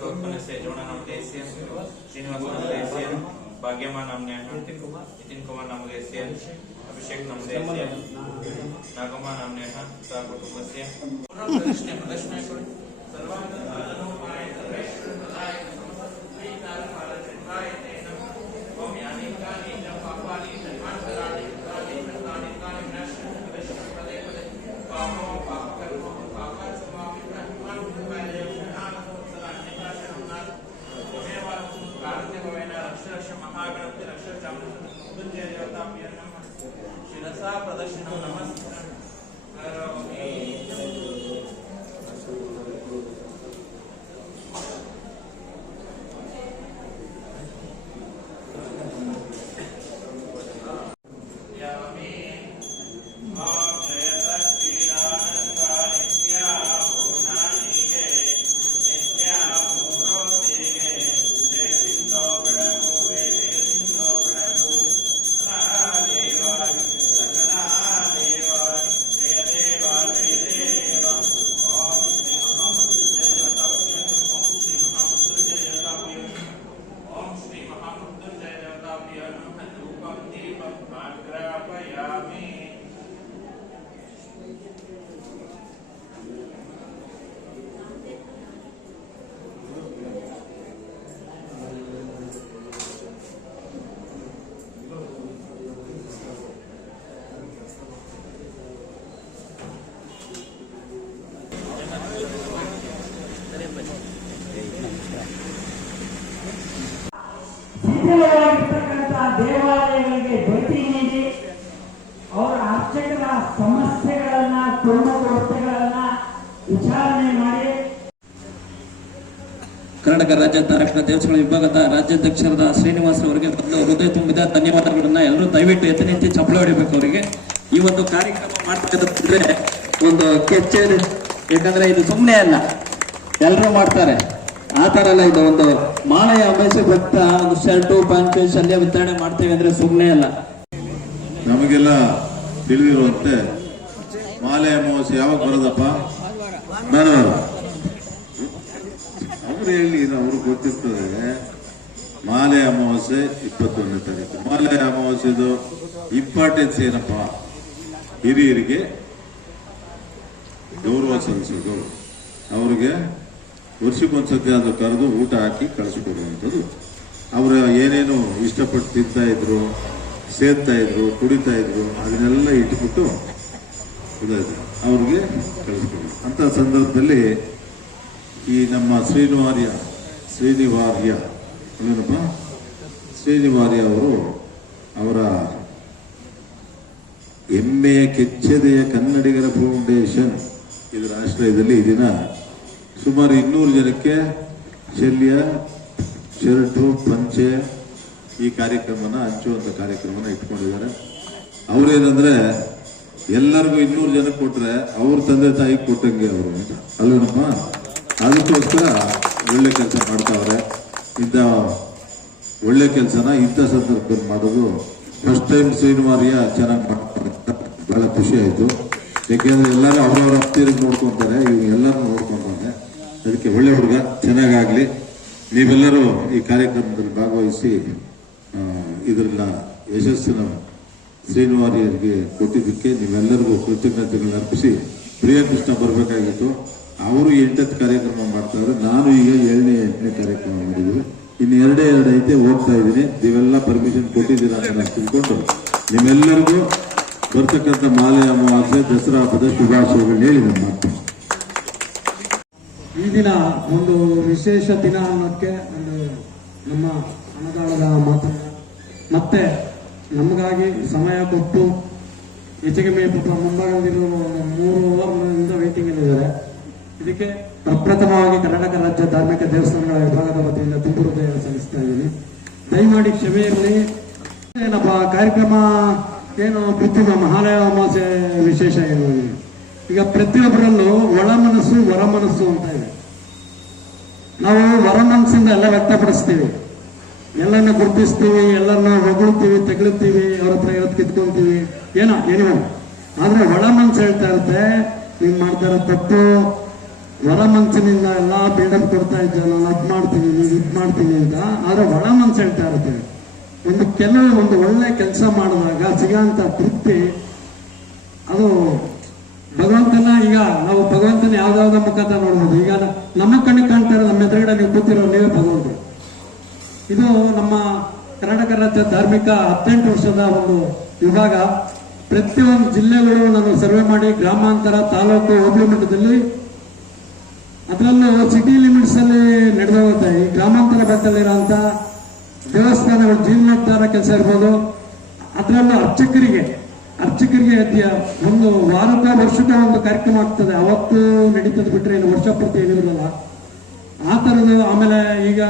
ತೋರ್ಪಣಸೆ ಜೋಣ ನಮದ ಎಸ್ಸಿಎನ್ ಶ್ರೀನಿವಾಸ ನಮದ ಎಸ್ಸಿಎನ್ ಭಾಗ್ಯಮ್ಮ ನಮ್ನೆ ನಿತಿನ್ ಕುಮಾರ್ ನಿತಿನ್ ಕುಮಾರ್ ನಮದ ಎಸ್ಸಿಎನ್ ಅಭಿಷೇಕ್ ನಮದ ಎಸ್ಸಿಎನ್ ನಾಗಮ್ಮ ನಮ್ನೆ ಸಹ ಕುಟುಂಬಸ್ಯ ಪ್ರದರ್ಶನ ಪ್ರದರ್ಶನ ಸರ್ವಾಂಗ ಅನುಪಾಯ ಪ್ರದರ್ಶನ ಪ್ರದಾಯ ಶ್ರೀ ಕಾರಣ దుర్జయ దేవతాభ్య నమ శిరసా ప్రదక్షిణం నమస్తే. ರಾಜ್ಯ ಆರಕ್ಷಣಾ ದೇವಸ್ಥಾನ ವಿಭಾಗದ ರಾಜ್ಯಾಧ್ಯಕ್ಷರಾದ ಶ್ರೀನಿವಾಸ್ ಅವರಿಗೆ ಹೃದಯ ತುಂಬಿದ ಧನ್ಯವಾದಗಳನ್ನ ಎಲ್ಲರೂ ದಯವಿಟ್ಟು ಎತ್ತಿ ನಿಂತು ಚಪ್ಪಳ ಹೊಡಿಬೇಕು ಅವರಿಗೆ. ಈ ಒಂದು ಕಾರ್ಯಕ್ರಮ ಮಾಡ್ತಕ್ಕಂಥದ್ರೆ ಒಂದು ಕೆಚ್ಚೇರಿ ಯಾಕಂದ್ರೆ ಇದು ಸುಮ್ಮನೆ ಅಲ್ಲ ಎಲ್ಲರೂ ಮಾಡ್ತಾರೆ. ಆ ತರ ಅಲ್ಲ, ಇದು ಒಂದು ಮಾಲೆಯ ಅಭ್ಯಾಸ ಭಕ್ತ ಒಂದು ಶರ್ಟು, ಪ್ಯಾಂಟ್ ಶಲ್ಯ ವಿತರಣೆ ಮಾಡ್ತೇವೆ ಅಂದ್ರೆ ಸುಮ್ಮನೆ ಅಲ್ಲ. ನಮಗೆಲ್ಲ ತಿಳಿದಿರುವಂತೆ ಮಾಲೆ ಅಮಾವಾಸ್ಯೆ ಯಾವಾಗ ಬರೋದಪ್ಪ ಭಾನುವಾರ ಅವರು ಗೊತ್ತಿರ್ತದೆ, ಮಾಲೆ ಅಮಾವಾಸ್ಯೆ ಇಪ್ಪತ್ತೊಂದನೇ ತಾರೀಕು. ಮಾಲೆ ಅಮಾವಾಸ್ಯೆದು ಇಂಪಾರ್ಟೆನ್ಸ್ ಏನಪ್ಪ? ಹಿರಿಯರಿಗೆ ಗೌರವ ಸಲ್ಲಿಸೋದು ಅವರಿಗೆ ವರ್ಷಕ್ಕೊಂದ್ಸತಿ ಅದು ಕರೆದು ಊಟ ಹಾಕಿ ಕಳಿಸ್ಕೊಡುವಂಥದ್ದು. ಅವರ ಏನೇನು ಇಷ್ಟಪಟ್ಟು ತಿಂತಾ ಇದ್ರು ಸೇರ್ತಾ ಇದ್ರು, ಕುಡಿತಾ ಇದ್ರು, ಅದನ್ನೆಲ್ಲ ಇಟ್ಬಿಟ್ಟು ಇದಾಯ್ತು. ಅವ್ರಿಗೆ ಕಳಿಸ್ಕೊಡಿ ಅಂತ ಸಂದರ್ಭದಲ್ಲಿ ಈ ನಮ್ಮ ಶ್ರೀನಿವಾರ್ಯ ಶ್ರೀನಿವಾರ್ಯ ಏನಪ್ಪ ಶ್ರೀನಿವಾರ್ಯ ಅವರು ಅವರ ಹೆಮ್ಮೆಯ ಕೆಚ್ಚದೆಯ ಕನ್ನಡಿಗರ ಫೌಂಡೇಶನ್ ಇದರ ಆಶ್ರಯದಲ್ಲಿ ಈ ಸುಮಾರು ಇನ್ನೂರು ಜನಕ್ಕೆ ಶಲ್ಯ, ಶರ್ಟು, ಪಂಚೆ ಈ ಕಾರ್ಯಕ್ರಮನ ಹಂಚುವಂಥ ಕಾರ್ಯಕ್ರಮನ ಇಟ್ಕೊಂಡಿದ್ದಾರೆ. ಅವ್ರೇನಂದ್ರೆ ಎಲ್ಲರಿಗೂ ಇನ್ನೂರು ಜನಕ್ಕೆ ಕೊಟ್ಟರೆ ಅವ್ರ ತಂದೆ ತಾಯಿ ಕೊಟ್ಟಂಗೆ ಅವರು ಅಲ್ವೇನಪ್ಪ? ಅದಕ್ಕೋಸ್ಕರ ಒಳ್ಳೆ ಕೆಲಸ ಮಾಡ್ತಾವ್ರೆ. ಇಂಥ ಒಳ್ಳೆ ಕೆಲಸನ ಇಂಥ ಸಂದರ್ಭದಲ್ಲಿ ಮಾಡೋದು ಫಸ್ಟ್ ಟೈಮ್ ಶ್ರೀನಿವಾರ್ಯ ಚೆನ್ನಾಗಿ ಮಾಡ್ತಾರೆ ಬಹಳ ಖುಷಿ ಆಯಿತು. ಏಕೆಂದರೆ ಎಲ್ಲರೂ ಅವರವ್ರ ಹತ್ತಿರ ನೋಡ್ಕೊತಾರೆ, ಇವ್ರು ಎಲ್ಲರೂ ನೋಡ್ಕೊಂತಾರೆ. ಅದಕ್ಕೆ ಒಳ್ಳೆ ಹುಡುಗ, ಚೆನ್ನಾಗಾಗಲಿ. ನೀವೆಲ್ಲರೂ ಈ ಕಾರ್ಯಕ್ರಮದಲ್ಲಿ ಭಾಗವಹಿಸಿ ಇದನ್ನ ಯಶಸ್ಸಿನ ಶ್ರೀನಿವಾರಿಯರಿಗೆ ಕೊಟ್ಟಿದ್ದಕ್ಕೆ ನೀವೆಲ್ಲರಿಗೂ ಕೃತಜ್ಞತೆಗಳನ್ನ ಅರ್ಪಿಸಿ, ಪ್ರಿಯಕೃಷ್ಣ ಬರಬೇಕಾಗಿತ್ತು. ಅವರು ಎಂಟತ್ತು ಕಾರ್ಯಕ್ರಮ ಮಾಡ್ತಾರೆ. ನಾನು ಈಗ ಏಳನೇ, ಎಂಟನೇ ಕಾರ್ಯಕ್ರಮ ಮಾಡಿದ್ವಿ. ಇನ್ನು ಎರಡೇ, ಎರಡು ಐತೆ, ಹೋಗ್ತಾ ಇದ್ದೀನಿ. ನೀವೆಲ್ಲ ಪರ್ಮಿಷನ್ ಕೊಟ್ಟಿದ್ದೀರಾ ಅಂತ ನಾನು ತಿಳ್ಕೊಂಡು ನಿಮ್ಮೆಲ್ಲರಿಗೂ ಬರ್ತಕ್ಕಂಥ ಮಾಲೆ ಅಮಾವಾಸ್ಯೆ ದಸರಾ ಹಬ್ಬದ ಶುಭಾಶಯಗಳು ಹೇಳಿ ನಮ್ಮ ಮಾತು ಈ ದಿನ ಒಂದು ವಿಶೇಷ ದಿನ ಅನ್ನೋಕ್ಕೆ ಒಂದು ನಮ್ಮ ಅನ್ನದಾಳದ ಮಾತನ್ನ ಮತ್ತೆ ನಮಗಾಗಿ ಸಮಯ ಕೊಟ್ಟು, ಹೆಚ್ಚಿಗೆ ಪಾಪ ಮುಂಭಾಗದಲ್ಲಿರುವ ಒಂದು ಮೂರು ಓವರ್ ವೇಟಿಂಗ್ ಇದ್ದಾರೆ. ಇದಕ್ಕೆ ಪ್ರಪ್ರಥಮವಾಗಿ ಕರ್ನಾಟಕ ರಾಜ್ಯ ಧಾರ್ಮಿಕ ದೇವಸ್ಥಾನಗಳ ವಿಭಾಗದ ವತಿಯಿಂದ ತುಂಬು ಹೃದಯ ಸಲ್ಲಿಸ್ತಾ ಇದ್ದೀನಿ. ದಯಮಾಡಿ ಕ್ಷಮೆ ಇರಲಿ. ಏನಪ್ಪ, ಕಾರ್ಯಕ್ರಮ ಏನು ಕೃತ್ರಿಮ ಮಹಾಲಯ ಅಮಾವಾಸ್ಯೆ ವಿಶೇಷ ಏನು? ಈಗ ಪ್ರತಿಯೊಬ್ಬರಲ್ಲೂ ಒಳ ಮನಸ್ಸು, ಹೊರ ಮನಸ್ಸು ಅಂತ ಇದೆ. ನಾವು ಹೊರ ಮನಸ್ಸಿಂದ ಎಲ್ಲ ವ್ಯಕ್ತಪಡಿಸ್ತೀವಿ. ಎಲ್ಲರನ್ನ ಗುರುತಿಸ್ತೀವಿ, ಎಲ್ಲರನ್ನ ಹೊಗಳ್ತೀವಿ ತೆಗಳುತ್ತೀವಿ ಅವ್ರ ಹತ್ರ ಇವತ್ತು ಕಿತ್ಕೊಂತೀವಿ ಏನೋ ಏನೋ ಆದ್ರೆ ಒಳ ಮನಸ್ಸು ಹೇಳ್ತಾ ಇರುತ್ತೆ ನೀನ್ ಮಾಡ್ತಾ ತಪ್ಪು ಹೊರ ಮನಸ್ಸಿನಿಂದ ಎಲ್ಲ ಬಿಲ್ಡಪ್ ಕೊಡ್ತಾ ಇದ್ದೆ ನಾನು ಮಾಡ್ತೀನಿ ನೀವು ಇದ್ ಮಾಡ್ತೀನಿ ಅಂತ ಆದ್ರೆ ಒಳ ಮನ್ಸು ಹೇಳ್ತಾ ಇರುತ್ತೆ. ಒಂದು ಕೆಲವು ಒಂದು ಒಳ್ಳೆ ಕೆಲಸ ಮಾಡಿದಾಗ ಸಿಗೋಂಥ ತೃಪ್ತಿ, ಅದು ಭಗವಂತನ ಈಗ ನಾವು ಭಗವಂತನ ಯಾವ್ದಾವ್ದೋ ಮುಖಾಂತರ ನೋಡ್ಬೋದು. ಈಗ ನಮ್ಮ ಕಣ್ಣಿಗೆ ಕಾಣ್ತಾ ಇರೋ ನಮ್ಮ ಎದುರುಗಡೆ ನೀವು ಕೂತಿರೋ ನೀವೇ ಭಗವಂತ. ಇದು ನಮ್ಮ ಕರ್ನಾಟಕ ರಾಜ್ಯ ಧಾರ್ಮಿಕ ಹದಿನೆಂಟು ವರ್ಷದ ಒಂದು ವಿಭಾಗ. ಪ್ರತಿಯೊಂದು ಜಿಲ್ಲೆಗಳು ನಾನು ಸರ್ವೆ ಮಾಡಿ, ಗ್ರಾಮಾಂತರ ತಾಲೂಕು, ಹೋಬಳಿ ಮಟ್ಟದಲ್ಲಿ ಅದರಲ್ಲೂ ಸಿಟಿ ಲಿಮಿಟ್ಸ್ ಅಲ್ಲಿ ನಡೆದು ಈ ಗ್ರಾಮಾಂತರ ಭಾಗದಲ್ಲಿರುವಂತ ದೇವಸ್ಥಾನಗಳು ಜೀರ್ಣೋದ್ಧಾರ ಕೆಲಸ ಇರ್ಬೋದು. ಅದರಲ್ಲೂ ಅರ್ಚಕರಿಗೆ ಅರ್ಚಕರಿಗೆ ಒಂದು ವಾರದ ವರ್ಷದ ಒಂದು ಕಾರ್ಯಕ್ರಮ ಆಗ್ತದೆ. ಅವತ್ತು ನಡೀತದೆ ಬಿಟ್ರೆ ಏನು ವರ್ಷ ಪೂರ್ತಿ ಏನಿರಲ್ಲ. ಆ ಥರದ್ದು ಆಮೇಲೆ ಈಗ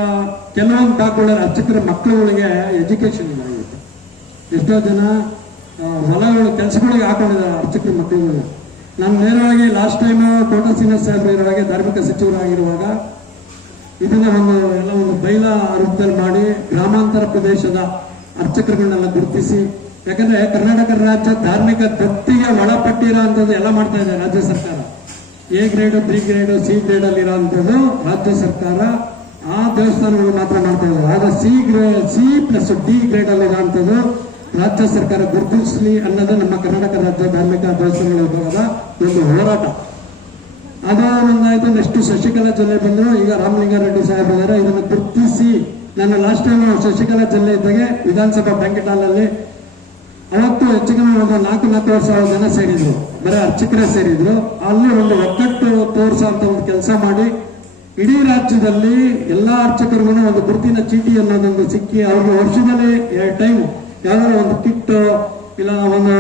ಕೆಲವೊಂದು ಡಾಕ್ಟರ್ ಅರ್ಚಕರ ಮಕ್ಕಳುಗಳಿಗೆ ಎಜುಕೇಶನ್ ಇಲ್ಲ ಎಷ್ಟೋ ಜನ ಹೊಲಗಳು, ಕೆಲಸಗಳಿಗೆ ಹಾಕೊಂಡಿದ್ದಾರೆ ಅರ್ಚಕರ ಮಕ್ಕಳುಗಳು. ನಾನು ನೇರವಾಗಿ ಲಾಸ್ಟ್ ಟೈಮ್ ಕೋಟ ಸಿನಿಮಾ ಸಾಹೇಬ್ ಇರುವಾಗ ಧಾರ್ಮಿಕ ಸಚಿವರಾಗಿರುವಾಗ ಇದನ್ನ ಒಂದು ಎಲ್ಲ ಒಂದು ಬೈಲ ರೂಪದಲ್ಲಿ ಮಾಡಿ ಗ್ರಾಮಾಂತರ ಪ್ರದೇಶದ ಅರ್ಚಕರುಗಳನ್ನೆಲ್ಲ ಗುರುತಿಸಿ, ಯಾಕಂದ್ರೆ ಕರ್ನಾಟಕ ರಾಜ್ಯ ಧಾರ್ಮಿಕ ದತ್ತಿಗೆ ಒಳಪಟ್ಟಿರೋ ಅಂಥದ್ದು ಎಲ್ಲ ಮಾಡ್ತಾ ಇದೆ ರಾಜ್ಯ ಸರ್ಕಾರ. A grade B grade C grade ಅಲ್ಲಿ ಇರೋಂಥದ್ದು ರಾಜ್ಯ ಸರ್ಕಾರ. ಆ ದೇವಸ್ಥಾನಗಳು ಮಾತ್ರ ಮಾಡ್ತಾ ಇದ್ದಾರೆ. ಆಗ C grade C plus D grade ಅಲ್ಲಿ ಇರೋಂಥದ್ದು ರಾಜ್ಯ ಸರ್ಕಾರ ಗುರುತಿಸಲಿ ಅನ್ನೋದು ನಮ್ಮ ಕರ್ನಾಟಕ ರಾಜ್ಯ ಧಾರ್ಮಿಕ ದೇವಸ್ಥಾನಗಳ ವಿಭಾಗದ ಒಂದು ಹೋರಾಟ. ಅದು ಒಂದಾಯ್ತು, ನೆಕ್ಸ್ಟ್ ಶಶಿಕಲಾ ಜಿಲ್ಲೆ ಬಂದ್ರು ಈಗ ರಾಮಲಿಂಗಾರೆಡ್ಡಿ ಸಾಹೇಬ್ ಇದ್ದಾರೆ. ಇದನ್ನು ಗುರುತಿಸಿ ನನ್ನ ಲಾಸ್ಟ್ ಟೈಮ್ ಶಶಿಕಲಾ ಜಿಲ್ಲೆ ಇದ್ದಾಗೆ ವಿಧಾನಸಭಾ ಬ್ಯಾಂಕೆಟ್ ಹಾಲ್ ಅಲ್ಲಿ ಅವತ್ತು ಹೆಚ್ಚು ಕಮ್ಮಿ ಒಂದು ನಾಲ್ಕು ನಾಲ್ಕು ಸಾವಿರ ಜನ ಸೇರಿದ್ರು. ಬರೀ ಅರ್ಚಕರೇ ಸೇರಿದ್ರು. ಅಲ್ಲಿ ಒಂದು ಒಗ್ಗಟ್ಟು ಅಂತ ಒಂದು ಕೆಲಸ ಮಾಡಿ ಇಡೀ ರಾಜ್ಯದಲ್ಲಿ ಎಲ್ಲಾ ಅರ್ಚಕರಿಗೂ ಒಂದು ಗುರುತಿನ ಚೀಟಿ ಅನ್ನೋದೊಂದು ಸಿಕ್ಕಿ ಅವ್ರಿಗೆ ವರ್ಷದಲ್ಲಿ ಎರಡು ಟೈಮ್ ಯಾವ್ದಾದ್ರು ಒಂದು ಕಿಟ್ ಇಲ್ಲ ಒಂದು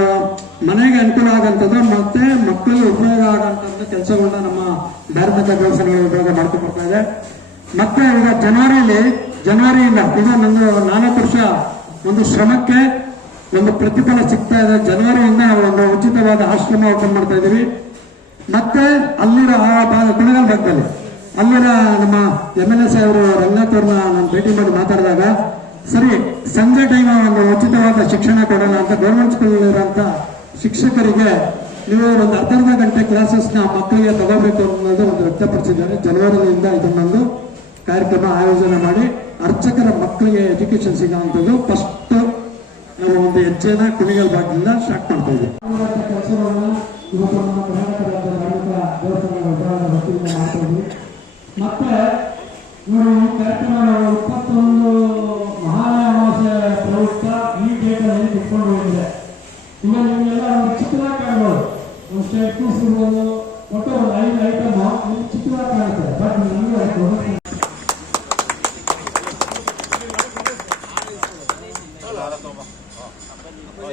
ಮನೆಗೆ ಅನುಕೂಲ ಆಗಂತದ್ದು ಮತ್ತೆ ಮಕ್ಕಳಿಗೆ ಉಪಯೋಗ ಆಗಂತ ಕೆಲಸಗಳನ್ನ ನಮ್ಮ ಧಾರ್ಮಿಕ ದೇವಸ್ಥಾನಗಳ ಉಪಯೋಗ ಮಾಡ್ಕೊಂಡ್ಬರ್ತಾ ಇದೆ. ಮತ್ತೆ ಈಗ ಜನವರಿಯಲ್ಲಿ ಜನವರಿಯಿಂದ ಈಗ ನಂದು ನಾಲ್ಕು ವರ್ಷ ಒಂದು ಶ್ರಮಕ್ಕೆ ಒಂದು ಪ್ರತಿಫಲ ಸಿಗ್ತಾ ಇದೆ. ಜನವರಿಯಿಂದ ಒಂದು ಉಚಿತವಾದ ಆಶ್ರಮ ಓಪನ್ ಮಾಡ್ತಾ ಇದ್ದೀವಿ ಮತ್ತೆ ಅಲ್ಲಿರೋ ಆ ಕುಣಗಲ್ ಭಾಗದಲ್ಲಿ, ಅಲ್ಲಿರೋ ನಮ್ಮ ಎಂ ಎಲ್ ಎ ಸಾಹೇಬರು ರಂಗನಾಥ್ ಅವ್ರನ್ನ ನಾನು ಭೇಟಿ ಮಾಡಿ ಮಾತಾಡಿದಾಗ ಸರಿ, ಸಂಜೆ ಟೈಮ್ ಒಂದು ಉಚಿತವಾದ ಶಿಕ್ಷಣ ಕೊಡೋಣ ಅಂತ ಗೌರ್ಮೆಂಟ್ ಸ್ಕೂಲ್ ಇರುವಂತ ಶಿಕ್ಷಕರಿಗೆ ನೀವು ಒಂದು ಅರ್ಧ ಅರ್ಧ ಗಂಟೆ ಕ್ಲಾಸಸ್ನ ಮಕ್ಕಳಿಗೆ ತಗೋಬೇಕು ಅನ್ನೋದು ಒಂದು ವ್ಯಕ್ತಪಡಿಸಿದ್ದಾರೆ. ಜನವರಿಯಿಂದ ಇದನ್ನೊಂದು ಕಾರ್ಯಕ್ರಮ ಆಯೋಜನೆ ಮಾಡಿ ಅರ್ಚಕರ ಮಕ್ಕಳಿಗೆ ಎಜುಕೇಶನ್ ಸಿಗೋಂಥದ್ದು ಫಸ್ಟ್ ನಾವು ಒಂದು ಹೆಚ್ಚಿನ ಕುಣಿಗಲ್ ಭಾಗದಿಂದ ಸ್ಟಾರ್ಟ್ ಮಾಡ್ತಾ ಇದ್ದೀವಿ. ಕೆಲಸಗಳನ್ನ ಈ ಕಾರ್ಯಕ್ರಮ ಕರ್ನಾಟಕ ರಾಜ್ಯ ಧಾರ್ಮಿಕ ದೇವಸ್ಥಾನಗಳ ವಿಭಾಗದ ವತಿಯಿಂದ ಮಾಡ್ತಾ ಇದ್ವಿ ಮತ್ತೆ ನೋಡಿ ಈ ಕಾರ್ಯಕ್ರಮ ನಾವು ಇಪ್ಪತ್ತೊಂದು ಮಹಾಲಯ ಅಮಾವಾಸ್ಯೆ ಪ್ರಯುಕ್ತ ಈ ಡೇಟಲ್ಲಿ ಇಟ್ಕೊಂಡು ಹೋಗಿದೆ ಈಗ ನಿಮಗೆಲ್ಲ ಒಂದು ಚಿಕ್ಕದಾಗಿ ಕಾಣ್ಬೋದು ಒಂದು ಸ್ಟೇಟ್ ಪೀಸ್ ಇರ್ಬೋದು ಒಟ್ಟು ಒಂದು ಐದು ಐಟಮ್ ನಿಮ್ಗೆ ಚಿಕ್ಕದಾಗಿ ಕಾಣುತ್ತೆ ಬಟ್ ನಮಗೆ ಅದು ದೊಡ್ಡ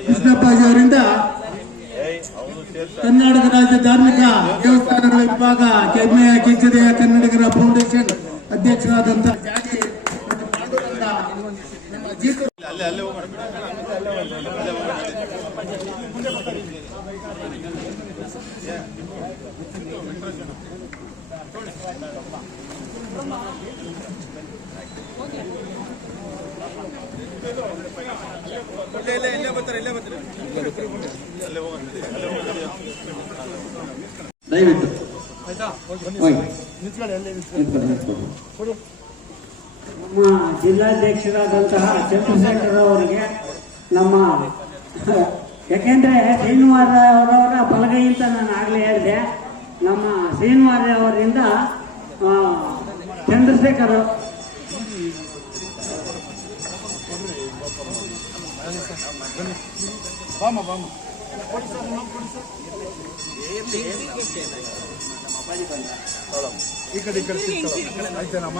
ಕೃಷ್ಣಪ್ಪಾಜಿ ಅವರಿಂದ ಕರ್ನಾಟಕ ರಾಜ್ಯ ಧಾರ್ಮಿಕ ದೇವಸ್ಥಾನಗಳ ವಿಭಾಗ ಕೆಮ್ಮೆಯ ಕಿಚ್ಚದೆಯ ಕನ್ನಡಿಗರ ಫೌಂಡೇಶನ್ ಅಧ್ಯಕ್ಷರಾದಂತ ಜಾಗಿ ಮತ್ತು ಬರ್ತಾರೆ ಅಲ್ಲೇ ಜೀತು ದಯವಿಟ್ಟು ಆಯ್ತಾ? ನಿಂತ್ಕೊಳ್ಳಿ, ನಿಂತ್ಕೊಳ್ಳಿ. ನಮ್ಮ ಜಿಲ್ಲಾಧ್ಯಕ್ಷರಾದಂತಹ ಚಂದ್ರಶೇಖರ್ ಅವರಿಗೆ ನಮ್ಮ, ಯಾಕೆಂದರೆ ಶ್ರೀನಿವಾರ ಅವರವರ ಬಲಗೈಯಿಂದ ನಾನು ಆಗಲೇ ಹೇಳಿದೆ, ನಮ್ಮ ಶ್ರೀನಿವಾಸ ಅವರಿಂದ ಚಂದ್ರಶೇಖರ್ ಈ ಕಡೆ ಈ ಕಡೆ ಆಯ್ತೇನಮ್ಮ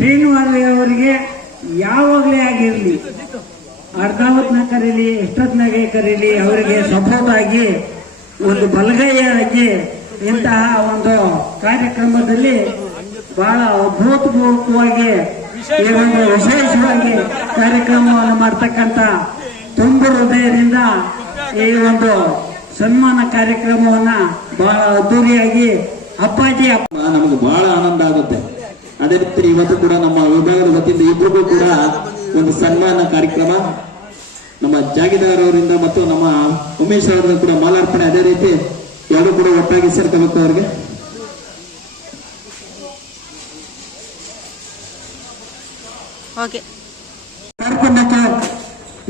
ಶ್ರೀನಿವಾಸ ಅವರಿಗೆ ಯಾವಾಗಲೇ ಆಗಿರಲಿ ಅರ್ಧಾವತ್ನ ಕರೀಲಿ, ಎಷ್ಟೊತ್ನಾಗೆ ಕರೀಲಿ, ಅವರಿಗೆ ಸಪೋರ್ಟ್ ಆಗಿ ಒಂದು ಬಲಗೈಯಾಗಿ ಇಂತಹ ಒಂದು ಕಾರ್ಯಕ್ರಮದಲ್ಲಿ ಬಹಳ ಅಭೂತಪೂರ್ವಕವಾಗಿ ಈ ಒಂದು ವಿಶೇಷವಾಗಿ ಕಾರ್ಯಕ್ರಮವನ್ನು ಮಾಡ್ತಕ್ಕಂಥ ತುಂಬ ಹೃದಯದಿಂದ ಈ ಒಂದು ಸನ್ಮಾನ ಕಾರ್ಯಕ್ರಮವನ್ನ ಬಹಳ ಅದ್ದೂರಿಯಾಗಿ ಅಪ್ಪಾಜಿ ಅಪ್ಪ ನಮಗೆ ಬಹಳ ಆನಂದ ಆಗುತ್ತೆ. ಅದೇ ರೀತಿ ಇವತ್ತು ಕೂಡ ನಮ್ಮ ವಿಭಾಗದ ವತಿಯಿಂದ ಇಬ್ಬರಿಗೂ ಕೂಡ ಒಂದು ಸನ್ಮಾನ ಕಾರ್ಯಕ್ರಮ. ನಮ್ಮ ಜಾಗಿದಾರ್ ಅವರಿಂದ ಮತ್ತು ನಮ್ಮ ಉಮೇಶ್ ಅವರಿಂದ ಕೂಡ ಮಾಲಾರ್ಪಣೆ. ಅದೇ ರೀತಿ ಎರಡು ಕೂಡ ಒಟ್ಟಾಗಿ ಸೇರ್ಕೋಬೇಕು ಅವ್ರಿಗೆ?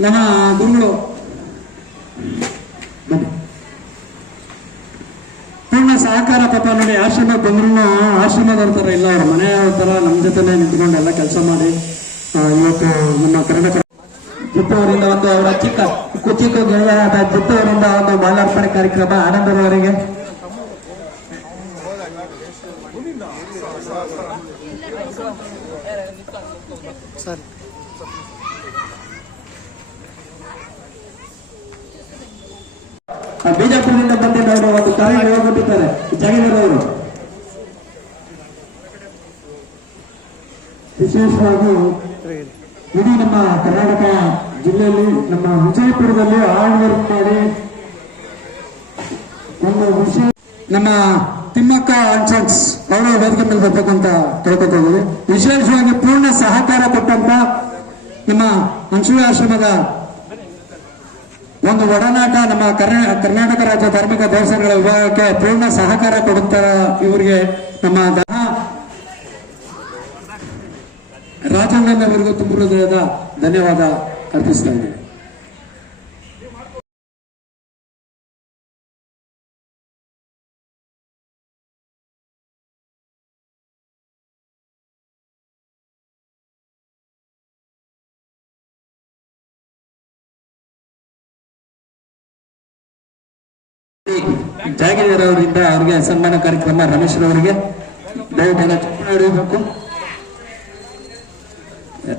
ನಮ್ಮ ಗುರುಗಳು. ಪೂರ್ಣ ಸಹಕಾರ ಪಾಪ ನೋಡಿ ಆಶ್ರಮ ಬಂದ್ರು ಆಶ್ರಮದವ್ರ ಥರ ಇಲ್ಲ ಅವ್ರ ಮನೆಯವ್ರ ತರ ನಮ್ಮ ಜೊತೆನೆ ನಿಂತ್ಕೊಂಡು ಎಲ್ಲ ಕೆಲಸ ಮಾಡಿ ಇವತ್ತು ನಮ್ಮ ಕರ್ನಾಟಕ ಅವರಿಂದ ಒಂದು ಅವರ ಚಿಕ್ಕ ಕುಚಿಕ್ಕ ಗೆಳೆಯರಾದ ಅವರಿಂದ ಒಂದು ಮಾಲಾರ್ಪಣೆ ಕಾರ್ಯಕ್ರಮ ಆನಂದರವರಿಗೆ. ಆ, ಬಿಜಾಪುರದಿಂದ ಬಂದಿದ್ದವರು ಒಂದು ಕಾರ್ಯ ಹೋಗ್ಬಿಟ್ಟಿದ್ದಾರೆ ಜಗದೀರ್ ಅವರು ವಿಶೇಷವಾಗಿ ಇಡೀ ನಮ್ಮ ಕರ್ನಾಟಕ ಜಿಲ್ಲೆಯಲ್ಲಿ ನಮ್ಮ ವಿಜಯಪುರದಲ್ಲಿ ಹಾರ್ಡ್ ವರ್ಕ್ ಮಾಡಿ ಒಂದು ವಿಶೇಷ ನಮ್ಮ ತಿಮ್ಮಕ್ಕ ಆನ್ಸನ್ಸ್ ಅವರು ವೇದಿಕೆ ಮೇಲೆ ಬರ್ತಕ್ಕಂತ ಇದ್ದೀವಿ. ವಿಶೇಷವಾಗಿ ಪೂರ್ಣ ಸಹಕಾರ ಕೊಟ್ಟಂತ ನಮ್ಮ ಅಂಶುಳಿ ಆಶ್ರಮದ ಒಂದು ಒಡನಾಟ ನಮ್ಮ ಕರ್ನಾ- ಕರ್ನಾಟಕ ರಾಜ್ಯ ಧಾರ್ಮಿಕ ದೇವಸ್ಥಾನಗಳ ವಿಭಾಗಕ್ಕೆ ಪೂರ್ಣ ಸಹಕಾರ ಕೊಡುತ್ತಾರೆ ಇವರಿಗೆ ನಮ್ಮ ರಾಜಣ್ಣನವರಿಗೂ ತುಂಬ ಹೃದಯದ ಧನ್ಯವಾದ ಅರ್ಪಿಸ್ತಾ ಇದ್ದೇನೆ. ಜಾಗಿದಾರ್ ಅವರಿಂದ ಅವ್ರಿಗೆ ಸನ್ಮಾನ ಕಾರ್ಯಕ್ರಮ ರಮೇಶ್ ರವರಿಗೆ ದಯವಿಟ್ಟು ಚಪ್ಪಾಳೆ ಚಪ್ಪಾಳೆ ಹೊಡಿಬೇಕು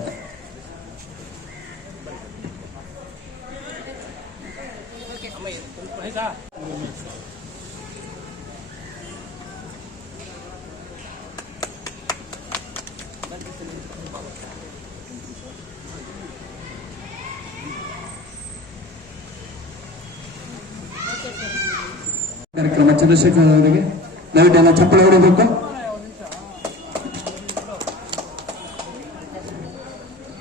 ಕಾರ್ಯಕ್ರಮ ಚಂದ್ರಶೇಖರ್ ಅವರಿಗೆ ದಯವಿಟ್ಟು ಎಲ್ಲ ಚಪ್ಪಳೆ ಹೊಡಿಬೇಕು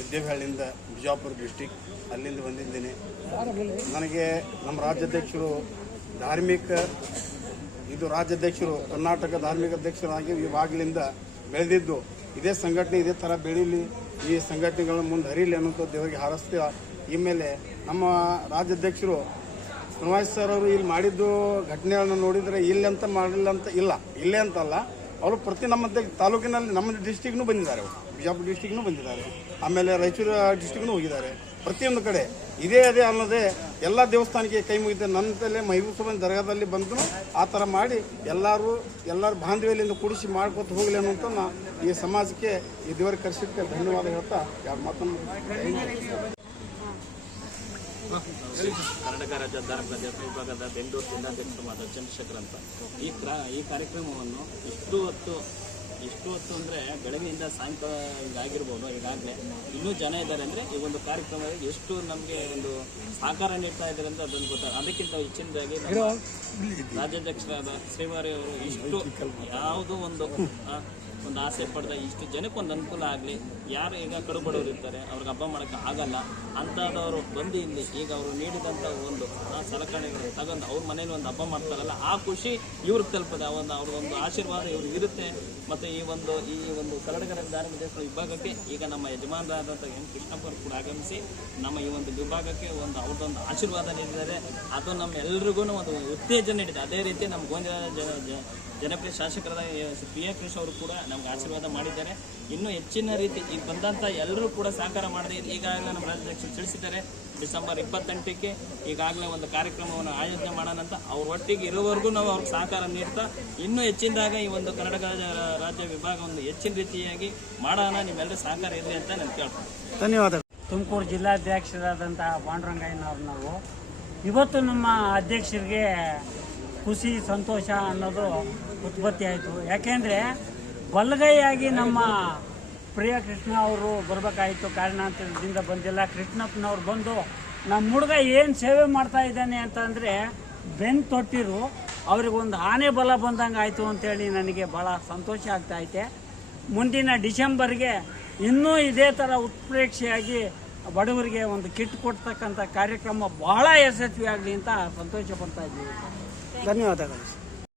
ವಿದ್ಯಾಭ್ಯಾಳಿಂದ ಬಿಜಾಪುರ ಡಿಸ್ಟಿಕ್ ಅಲ್ಲಿಂದ ಬಂದಿದ್ದೀನಿ. ನನಗೆ ನಮ್ಮ ರಾಜ್ಯಾಧ್ಯಕ್ಷರು ಧಾರ್ಮಿಕ, ಇದು ರಾಜ್ಯಾಧ್ಯಕ್ಷರು, ಕರ್ನಾಟಕ ಧಾರ್ಮಿಕ ಅಧ್ಯಕ್ಷರಾಗಿ ವಿಭಾಗದಿಂದ ಬೆಳೆದಿದ್ದು, ಇದೇ ಸಂಘಟನೆ, ಇದೇ ಥರ ಬೆಳೀಲಿ, ಈ ಸಂಘಟನೆಗಳ ಮುಂದೆ ಹರಿಲಿ ಅನ್ನೋದು ದೇವರಿಗೆ ಹಾರಸ್ತೀವ? ಈ ಮೇಲೆ ನಮ್ಮ ರಾಜ್ಯಾಧ್ಯಕ್ಷರು ಸರ್ ಅವರು ಇಲ್ಲಿ ಮಾಡಿದ್ದು ಘಟನೆಗಳನ್ನ ನೋಡಿದರೆ ಇಲ್ಲಿ ಅಂತ ಮಾಡಿಲ್ಲ ಅಂತ, ಇಲ್ಲ, ಇಲ್ಲೇ ಅಂತಲ್ಲ. ಅವರು ಪ್ರತಿ ನಮ್ಮ ತಾಲೂಕಿನಲ್ಲಿ ನಮ್ಮ ಡಿಸ್ಟಿಕ್ನು ಬಂದಿದ್ದಾರೆ. ಬಿಜಾಪುರ ಡಿಸ್ಟಿಕ್ನು ಬಂದಿದ್ದಾರೆ. ಆಮೇಲೆ ರಾಯಚೂರು ಡಿಸ್ಟಿಕ್ನು ಹೋಗಿದ್ದಾರೆ. ಪ್ರತಿಯೊಂದು ಕಡೆ ಇದೇ ಅದೇ ಅನ್ನೋದೇ ಎಲ್ಲ ದೇವಸ್ಥಾನಕ್ಕೆ ಕೈ ಮುಗಿದ ತಲೆ ಮೈಬೂಸಬನ್ ದರ್ಗಾದಲ್ಲಿ ಬಂದು ಆ ಥರ ಮಾಡಿ ಎಲ್ಲರೂ ಎಲ್ಲರೂ ಬಾಂಧವ್ಯಲಿಂದ ಕೂಡಿಸಿ ಮಾಡ್ಕೊತ ಹೋಗಲಿ ಅನ್ನೋಂಥ ಈ ಸಮಾಜಕ್ಕೆ ಈ ದೇವರಿಗೆ ಕರೆಸಿದ್ದಕ್ಕೆ ಧನ್ಯವಾದ ಹೇಳ್ತಾ ಯಾರು ಮಾತನ್ನು ಕರ್ನಾಟಕ ರಾಜ್ಯ ಧಾರ್ಮಿಕ ದೇವಸ್ಥಾನ ವಿಭಾಗದ ಬೆಂಗಳೂರು ಜಿಲ್ಲಾಧ್ಯಕ್ಷರಾದ ಚಂದ್ರಶೇಖರ್ ಅಂತ. ಈ ಕ್ರಾ ಈ ಕಾರ್ಯಕ್ರಮವನ್ನು ಇಷ್ಟು ಹೊತ್ತು ಇಷ್ಟು ಹೊತ್ತು ಅಂದರೆ ಬೆಳಗ್ಗೆಯಿಂದ ಸಾಯಂಕಾಲ ಹಿಂಗಾಗಿರ್ಬೋದು ಈಗಾಗಲೇ. ಇನ್ನೂ ಜನ ಇದ್ದಾರೆ ಅಂದರೆ ಈ ಒಂದು ಕಾರ್ಯಕ್ರಮ ಎಷ್ಟು ನಮಗೆ ಒಂದು ಸಹಕಾರ ನೀಡ್ತಾ ಇದ್ದಾರೆ ಅಂತ ಅದನ್ನು ಗೊತ್ತಾಗ ಅದಕ್ಕಿಂತ ಹೆಚ್ಚಿನದಾಗಿ ರಾಜ್ಯಾಧ್ಯಕ್ಷರಾದ ಶ್ರೀವಾರಿ ಅವರು ಇಷ್ಟು ಯಾವುದೋ ಒಂದು ಒಂದು ಆಸೆ ಪಡ್ದ ಇಷ್ಟು ಜನಕ್ಕೆ ಒಂದು ಅನುಕೂಲ ಆಗಲಿ, ಯಾರು ಈಗ ಕಡುಬಡವರು ಇರ್ತಾರೆ, ಅವ್ರಿಗೆ ಹಬ್ಬ ಮಾಡೋಕ್ಕೆ ಆಗಲ್ಲ ಅಂಥದ್ದವರು ಬಂದು ಇಲ್ಲಿ ಈಗ ಅವರು ನೀಡಿದಂಥ ಒಂದು ಸಲಕರಣೆಗಳು ತಗೊಂಡು ಅವ್ರ ಮನೇಲಿ ಒಂದು ಹಬ್ಬ ಮಾಡ್ತಾರಲ್ಲ, ಆ ಖುಷಿ ಇವ್ರಿಗೆ ತಲುಪದೆ ಆ ಒಂದು ಆಶೀರ್ವಾದ ಇವ್ರಿಗೆ ಇರುತ್ತೆ. ಮತ್ತು ಈ ಒಂದು ಈ ಒಂದು ಕರ್ನಾಟಕ ಧಾರ್ಮಿಕ ದೇವಸ್ಥಾನ ವಿಭಾಗಕ್ಕೆ ಈಗ ನಮ್ಮ ಯಜಮಾನರಾದಂಥ ಎಂ. ಕೃಷ್ಣಪ್ಪ ಕೂಡ ಆಗಮಿಸಿ ನಮ್ಮ ಈ ಒಂದು ವಿಭಾಗಕ್ಕೆ ಒಂದು ಅವ್ರದ್ದೊಂದು ಆಶೀರ್ವಾದ ನೀಡಿದ್ದಾರೆ. ಅದು ನಮ್ಮ ಎಲ್ರಿಗೂ ಒಂದು ಉತ್ತೇಜನ ನೀಡಿದೆ. ಅದೇ ರೀತಿ ನಮ್ಮ ಗೋಂಜಾಳ ಜನ ಜನಪ್ರಿಯ ಶಾಸಕರಾದ ಪಿ ಎ ಕೃಷ್ಣ ಅವರು ಕೂಡ ನಮ್ಗೆ ಆಶೀರ್ವಾದ ಮಾಡಿದ್ದಾರೆ. ಇನ್ನೂ ಹೆಚ್ಚಿನ ರೀತಿ ಈಗ ಬಂದಂಥ ಎಲ್ಲರೂ ಕೂಡ ಸಹಕಾರ ಮಾಡಿದೆ ಈಗಾಗಲೇ ನಮ್ಮ ರಾಜ್ಯಾಧ್ಯಕ್ಷರು ತಿಳಿಸಿದ್ದಾರೆ. ಡಿಸೆಂಬರ್ ಇಪ್ಪತ್ತೆಂಟಕ್ಕೆ ಈಗಾಗಲೇ ಒಂದು ಕಾರ್ಯಕ್ರಮವನ್ನು ಆಯೋಜನೆ ಮಾಡೋಣ ಅಂತ ಅವ್ರ ಒಟ್ಟಿಗೆ ಇರೋವರೆಗೂ ನಾವು ಅವ್ರಿಗೆ ಸಹಕಾರ ನೀಡ್ತಾ ಇನ್ನೂ ಹೆಚ್ಚಿನದಾಗ ಈ ಒಂದು ಕರ್ನಾಟಕ ರಾಜ್ಯ- ರಾಜ್ಯ ವಿಭಾಗವನ್ನು ಹೆಚ್ಚಿನ ರೀತಿಯಾಗಿ ಮಾಡೋಣ ನಿಮ್ಮೆಲ್ಲರೂ ಸಹಕಾರ ಇರಲಿ ಅಂತ ನಾನು ಕೇಳ್ತೀನಿ ಧನ್ಯವಾದ ತುಮಕೂರು ಜಿಲ್ಲಾಧ್ಯಕ್ಷರಾದಂತಹ ಪಾಂಡುರಂಗಯ್ಯನವ್ರು ನಾವು. ಇವತ್ತು ನಮ್ಮ ಅಧ್ಯಕ್ಷರಿಗೆ ಖುಷಿ, ಸಂತೋಷ ಅನ್ನೋದು ಉತ್ಪತ್ತಿ ಆಯಿತು. ಯಾಕೆಂದರೆ ಬಲಗೈಯಾಗಿ ನಮ್ಮ ಪ್ರಿಯ ಕೃಷ್ಣ ಅವರು ಬರಬೇಕಾಯಿತು ಕಾರಣಾಂತರದಿಂದ ಬಂದಿಲ್ಲ. ಕೃಷ್ಣಪ್ಪನವ್ರು ಬಂದು ನಮ್ಮ ಹುಡುಗ ಏನು ಸೇವೆ ಮಾಡ್ತಾ ಇದ್ದಾನೆ ಅಂತಂದರೆ ಬೆನ್ ತೊಟ್ಟಿರು, ಅವ್ರಿಗೊಂದು ಆನೆ ಬಲ ಬಂದಂಗೆ ಆಯಿತು ಅಂತೇಳಿ ನನಗೆ ಭಾಳ ಸಂತೋಷ ಆಗ್ತಾ ಐತೆ. ಮುಂದಿನ ಡಿಸೆಂಬರ್ಗೆ ಇನ್ನೂ ಇದೇ ಥರ ಉತ್ಪ್ರೇಕ್ಷೆಯಾಗಿ ಬಡವರಿಗೆ ಒಂದು ಕಿಟ್ ಕೊಡ್ತಕ್ಕಂಥ ಕಾರ್ಯಕ್ರಮ ಬಹಳ ಯಶಸ್ವಿಯಾಗಲಿ ಅಂತ ಸಂತೋಷ ಪಡ್ತಾ ಇದ್ದೀವಿ धन्यवाद आकाश